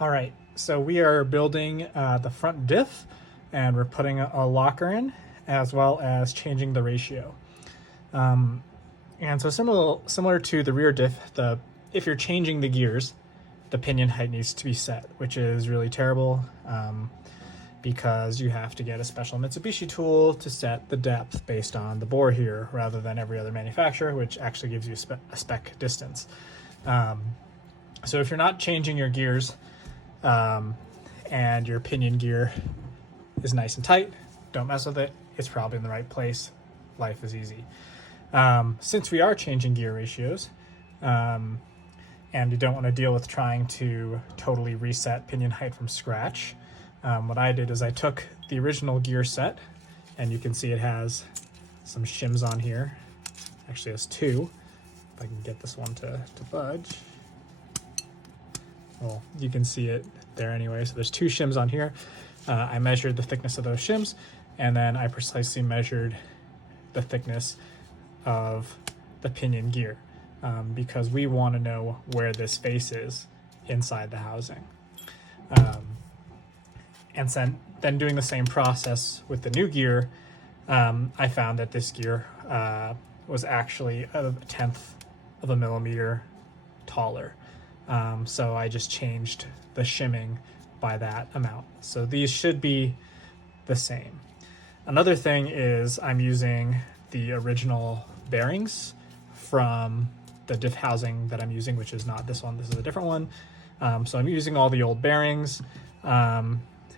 All right, so we are building the front diff, and we're putting a locker in, as well as changing the ratio. And so similar to the rear diff, if you're changing the gears, the pinion height needs to be set, which is really terrible because you have to get a special Mitsubishi tool to set the depth based on the bore here, rather than every other manufacturer, which actually gives you a spec distance. So if you're not changing your gears, and your pinion gear is nice and tight, don't mess with it. It's probably in the right place. Life is easy. Since we are changing gear ratios, and you don't want to deal with trying to totally reset pinion height from scratch, what I did is I took the original gear set, and you can see it has some shims on here. Actually, it has two. If I can get this one to budge. Well, you can see it there anyway. So there's two shims on here. I measured the thickness of those shims, and then I precisely measured the thickness of the pinion gear, because we want to know where this face is inside the housing. And then doing the same process with the new gear, I found that this gear was actually a tenth of a millimeter taller. So I just changed the shimming by that amount. So these should be the same. Another thing is I'm using the original bearings from the diff housing that I'm using, which is not this one, this is a different one. So I'm using all the old bearings,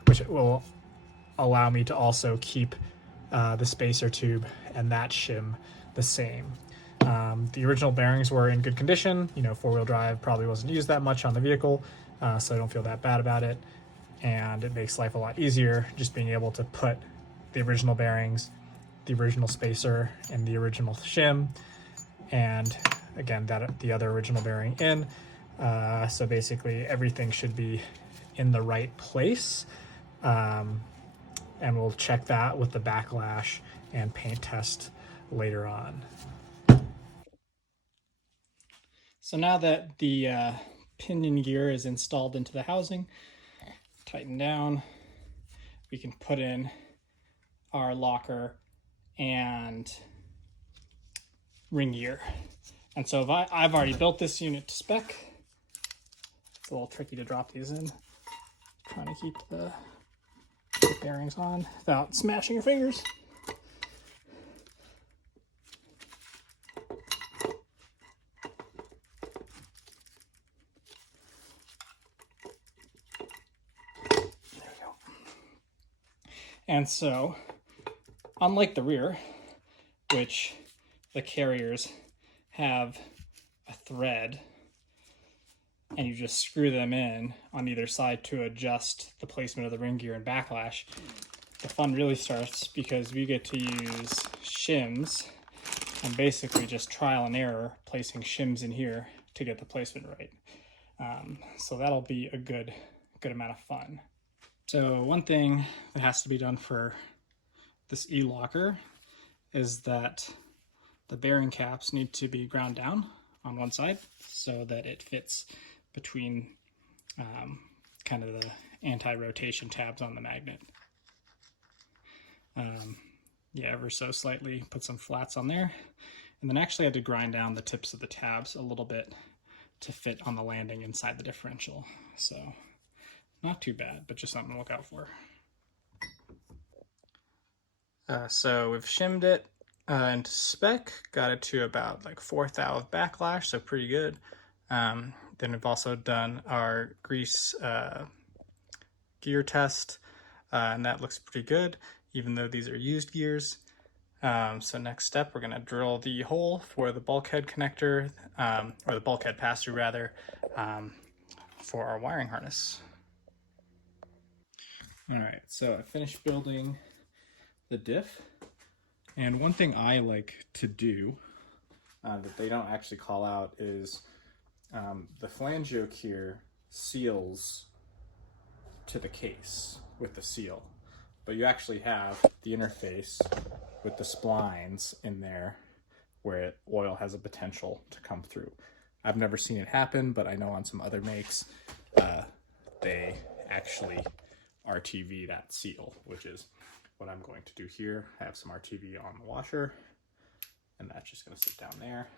which will allow me to also keep the spacer tube and that shim the same. The original bearings were in good condition. You know, four-wheel drive probably wasn't used that much on the vehicle, so I don't feel that bad about it. And it makes life a lot easier just being able to put the original bearings, the original spacer, and the original shim, and again, the other original bearing in. So basically everything should be in the right place. And we'll check that with the backlash and paint test later on. So now that the pinion gear is installed into the housing, tighten down, we can put in our locker and ring gear. And so I've already built this unit to spec. It's a little tricky to drop these in. Trying to keep the bearings on without smashing your fingers. And so, unlike the rear, which the carriers have a thread and you just screw them in on either side to adjust the placement of the ring gear and backlash, the fun really starts because we get to use shims and basically just trial and error placing shims in here to get the placement right. So that'll be a good amount of fun. So one thing that has to be done for this E-locker is that the bearing caps need to be ground down on one side so that it fits between kind of the anti-rotation tabs on the magnet. Yeah, ever so slightly, put some flats on there. And then actually I had to grind down the tips of the tabs a little bit to fit on the landing inside the differential. So not too bad, but just something to look out for. So we've shimmed it into spec, got it to about like 4th thou of backlash, so pretty good. Then we've also done our grease gear test, and that looks pretty good, even though these are used gears. So next step, we're gonna drill the hole for the bulkhead connector, or the bulkhead pass-through rather, for our wiring harness. All right, so I finished building the diff, and one thing I like to do that they don't actually call out is the flange here seals to the case with the seal, but you actually have the interface with the splines in there where oil has a potential to come through. I've never seen it happen, but I know on some other makes they actually RTV that seal, which is what I'm going to do here. I have some RTV on the washer, and that's just going to sit down there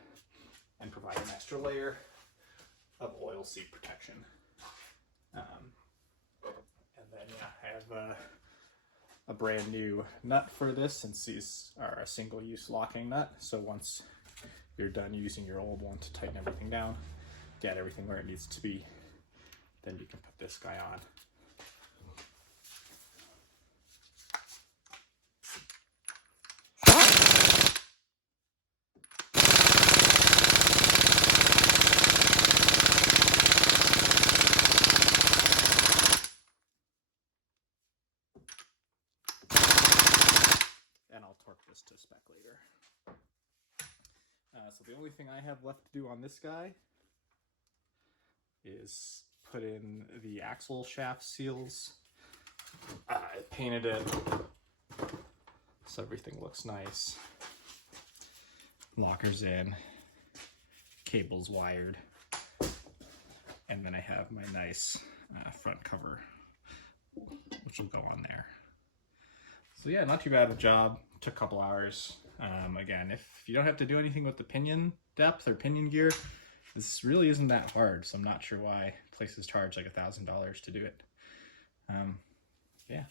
and provide an extra layer of oil seep protection. And then yeah, I have a brand new nut for this, since these are a single-use locking nut. So once you're done using your old one to tighten everything down, get everything where it needs to be, then you can put this guy on. And I'll torque this to spec later. So the only thing I have left to do on this guy is put in the axle shaft seals. I painted it so everything looks nice. Locker's in, cable's wired, and then I have my nice front cover, which will go on there. So yeah, not too bad of a job. Took a couple hours. Again, if you don't have to do anything with the pinion depth or pinion gear, this really isn't that hard. So I'm not sure why places charge like $1,000 to do it. Yeah,